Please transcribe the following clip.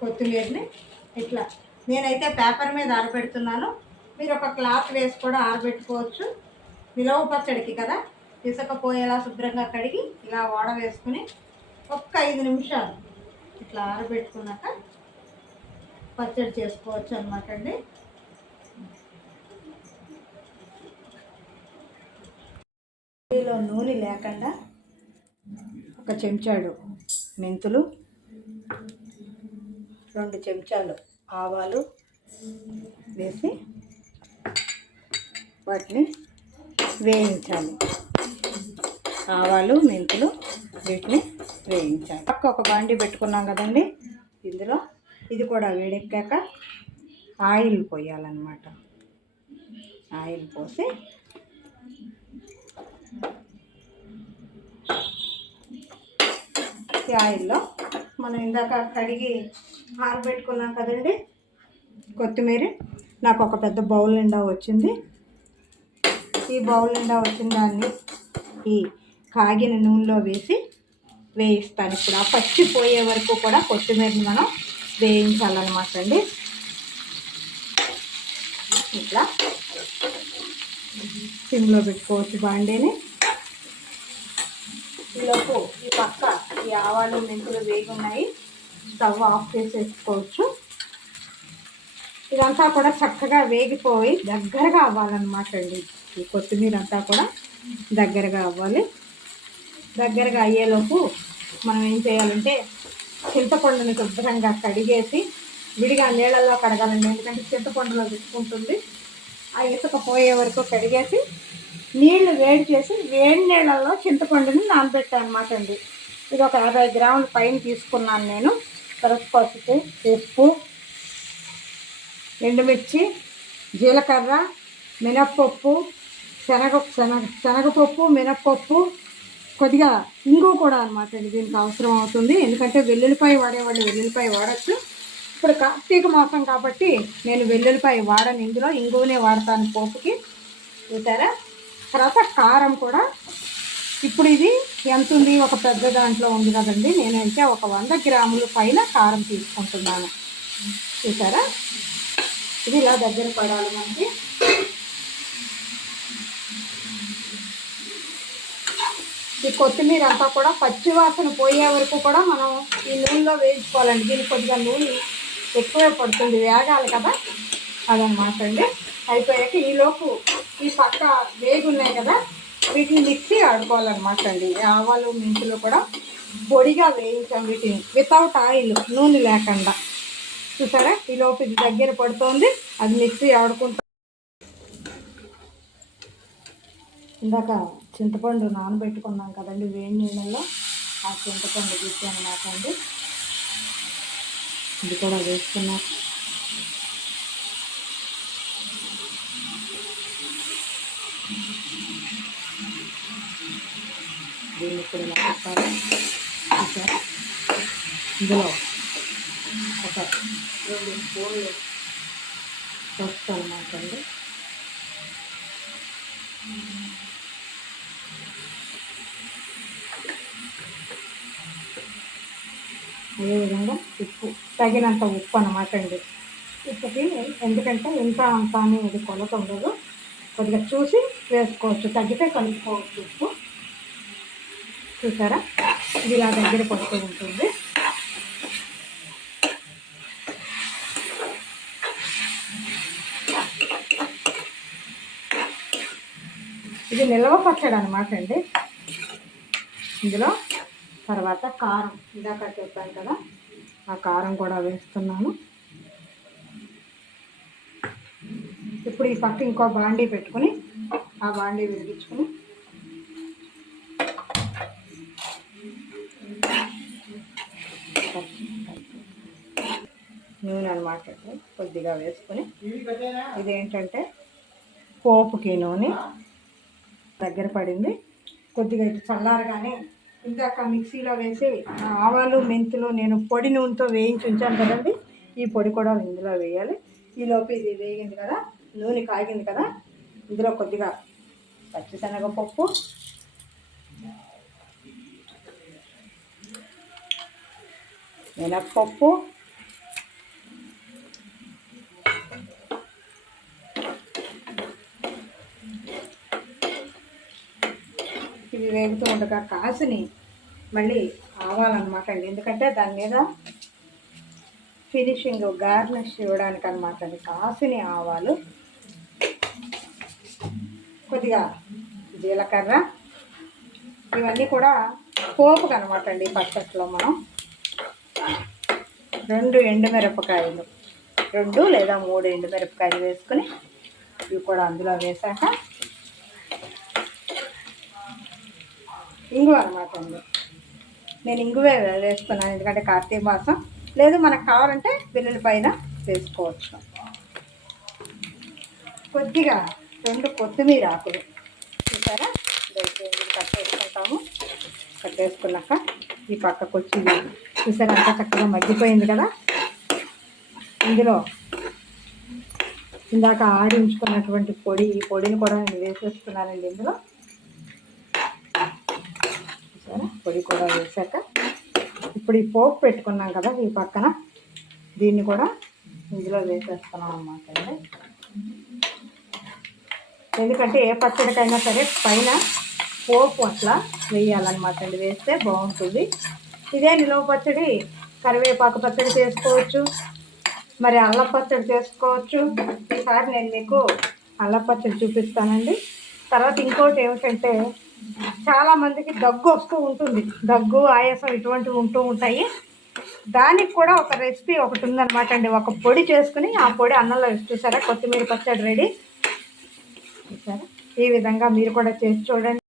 కొత్తిమీరని ఇట్లా. నేనైతే పేపర్ మీద ఆరబెడుతున్నాను. మీరు ఒక క్లాత్ వేసి కూడా ఆరబెట్టుకోవచ్చు. నిలవ పచ్చడికి కదా? ఇసుకపోయేలా శుభ్రంగా కడిగి ఇలా వాడ వేసుకుని ఒక్క ఐదు నిమిషాలు ఇట్లా ఆరబెట్టుకున్నాక పచ్చడి చేసుకోవచ్చు అనమాట అండి. నూనె లేకుండా ఒక చెంచాడు మెంతులు రెండు చెంచాలు ఆవాలు వేసి వాటిని వేయించాలి. ఆవాలు మెంతులు వీటిని వేయించాలి. పక్క ఒక బాండి పెట్టుకున్నాం కదండి. ఇందులో ఇది కూడా వేడెక్కాక ఆయిల్ పోయాలన్నమాట. ఆయిల్ పోసి ఆయిల్లో మనం ఇందాక కడిగి ఆరబెట్టుకున్నాం కదండి. కొత్తిమీర. నాకు ఒక పెద్ద బౌల్ నిండా వచ్చింది. ఈ బౌల్ నిండా వచ్చిన దాన్ని ఈ కాగిన నూనెలో వేసి వేయిస్తాను. ఇప్పుడు ఆ పచ్చి పోయే వరకు కూడా కొత్తిమీరని మనం వేయించాలన్నమాట అండి. ఇట్లా. సిమ్లో పెట్టుకోవచ్చు బాండీని. ఈలోపు ఈ పక్క ఈ ఆవాలు మెంతులు వేగి ఉన్నాయి స్టవ్ ఆఫ్ చేసేసుకోవచ్చు. ఇదంతా కూడా చక్కగా వేగిపోయి దగ్గరగా అవ్వాలన్నమాట అండి. ఈ కొత్తిమీర అంతా కూడా దగ్గరగా అవ్వాలి. దగ్గరగా అయ్యేలోపు మనం ఏం చేయాలంటే చింతపండుని శుభ్రంగా కడిగేసి విడిగా నీళ్ళల్లో కడగాలండి. ఎందుకంటే చింతపండులో విసుకుంటుంది. ఆ ఇసుక పోయే వరకు కడిగేసి నీళ్ళు వేడి చేసి వేడి నీళ్ళల్లో చింతపండుని నానబెట్టాను అనమాట అండి. ఇది ఒక యాభై గ్రాముల పైన తీసుకున్నాను నేను. తర్వాత ఉప్పు ఎండుమిర్చి జీలకర్ర మినప్పప్పు శనగ శనగ శనగపప్పు మినప్పప్పు కొద్దిగా ఇంగు కూడా అనమాట అండి దీనికి అవసరం అవుతుంది. ఎందుకంటే వెల్లుల్లిపాయ వాడేవాళ్ళు వెల్లుల్లిపాయ వాడచ్చు. ఇప్పుడు కార్తీక మాసం కాబట్టి నేను వెల్లుల్లిపాయ వాడను. ఇందులో ఇంగువనే వాడతాను పోపుకి. చూసారా? తర్వాత కారం కూడా ఇప్పుడు ఇది ఎంత ఉంది? ఒక పెద్ద దాంట్లో ఉంది కదండి. నేనైతే ఒక వంద గ్రాముల పైన కారం తీసుకుంటున్నాను. చూసారా? ఇది ఇలా దగ్గర పడాలి మనకి. ఈ కొత్తిమీర అంతా కూడా పచ్చి వాసన పోయే వరకు కూడా మనం ఈ నూనెలో వేయించుకోవాలండి. దీనికి కొద్దిగా నూనె ఎక్కువే పడుతుంది. వేగాలి కదా? అదనమాట అండి. అయిపోయాక ఈలోపు ఈ పక్క వేగి ఉన్నాయి కదా? వీటిని మిక్సీ ఆడుకోవాలన్నమాట అండి. ఆవాలు మెంతులు కూడా పొడిగా వేయించాం వీటిని వితౌట్ ఆయిల్ నూనె లేకుండా. చూసారా? ఈ లోపు ఇది దగ్గర పడుతోంది. అది మిక్సీ ఆడుకుంటా ఇందాక చింతపండు నానబెట్టుకున్నాం కదండి వేడి నీళ్ళల్లో ఆ చింతపండు తీసాను నాకండి. ఇది కూడా వేసుకున్నాను. దీన్ని ఇప్పుడు ఇలా పెట్టాలి. చూసారా? ఇందులో ఒక రెండు స్పూన్లు పసుపు అన్నమాట అండి. అదేవిధంగా ఉప్పు తగినంత ఉప్పు అన్నమాట అండి. ఉప్పుకి ఎందుకంటే ఇంత అంత అనేది కొలత ఉండదు. కొద్దిగా చూసి వేసుకోవచ్చు. తగ్గితే కలుపుకోవచ్చు ఉప్పు. చూసారా? ఇది ఇలా దగ్గర పడుతూ ఉంటుంది. ఇది నిల్వ పచ్చడి అనమాట అండి. ఇందులో తర్వాత కారం. ఇందాక చెప్పాను కదా ఆ కారం కూడా వేస్తున్నాను. ఇప్పుడు ఈ పక్క ఇంకో బాండీ పెట్టుకుని ఆ బాండీ వెలిగించుకుని నూనె అనమాట కొద్దిగా వేసుకుని ఇదేంటంటే పోపుకి నూనె దగ్గర పడింది. కొద్దిగా ఇటు చల్లారగానే ఇందాక మిక్సీలో వేసి ఆవాలు మెంతులు నేను పొడి నూనెతో వేయించి ఉంచాను కదండి. ఈ పొడి కూడా ఇందులో వేయాలి. ఈలోపు ఇది వేగింది కదా నూనె కాగింది కదా ఇందులో కొద్దిగా పచ్చిశనగపప్పు. మినప్పప్పు ఇవి వేగుతూ కాసుని మళ్ళీ ఆవాలన్నమాట అండి. ఎందుకంటే దాని మీద ఫినిషింగ్ గార్నిష్ ఇవ్వడానికి అనమాట అండి. కాసుని ఆవాలు కొద్దిగా జీలకర్ర ఇవన్నీ కూడా పోపుకు అనమాట అండి పచ్చట్లో మనం. రెండు ఎండుమిరపకాయలు రెండు లేదా మూడు ఎండుమిరపకాయలు వేసుకొని ఇవి కూడా అందులో వేసాక ఇంగువ అనమాట అండి. నేను ఇంగువే వేస్తున్నాను ఎందుకంటే కార్తీక మాసం. లేదు మనకు కావాలంటే వెల్లుల్లి పైన వేసుకోవచ్చు. కొద్దిగా రెండు కొత్తిమీర ఆకులు. చూసారా? కట్ చేసుకుంటాము. కట్ వేసుకున్నాక ఈ పక్కకు వచ్చి చూసారా? అంతా చక్కగా మగ్గిపోయింది కదా? ఇందులో ఇందాక ఆడి ఉంచుకున్నటువంటి పొడి ఈ పొడిని కూడా నేను వేసేస్తున్నానండి ఇందులో. పొడి కూడా వేసాక ఇప్పుడు ఈ పోపు పెట్టుకున్నాం కదా ఈ పక్కన దీన్ని కూడా ఇందులో వేసేస్తున్నాం అన్నమాట అండి. ఎందుకంటే ఏ పచ్చడికైనా సరే పైన పోపు అట్లా వేయాలన్నమాట అండి. వేస్తే బాగుంటుంది. ఇదే నిలువ పచ్చడి కరివేపాకు పచ్చడి చేసుకోవచ్చు. మరి అల్లం పచ్చడి చేసుకోవచ్చు. ఈసారి నేను మీకు అల్లం పచ్చడి చూపిస్తానండి. తర్వాత ఇంకోటి ఏమిటంటే చాలా మందికి దగ్గు వస్తూ ఉంటుంది. దగ్గు ఆయాసం ఇటువంటివి ఉంటూ ఉంటాయి. దానికి కూడా ఒక రెసిపీ ఒకటి ఉందన్నమాట అండి. ఒక పొడి చేసుకుని ఆ పొడి అన్నంలో చూసారా? కొత్తిమీర పచ్చడి రెడీ. చూసారా? ఈ విధంగా మీరు కూడా చేసి చూడండి.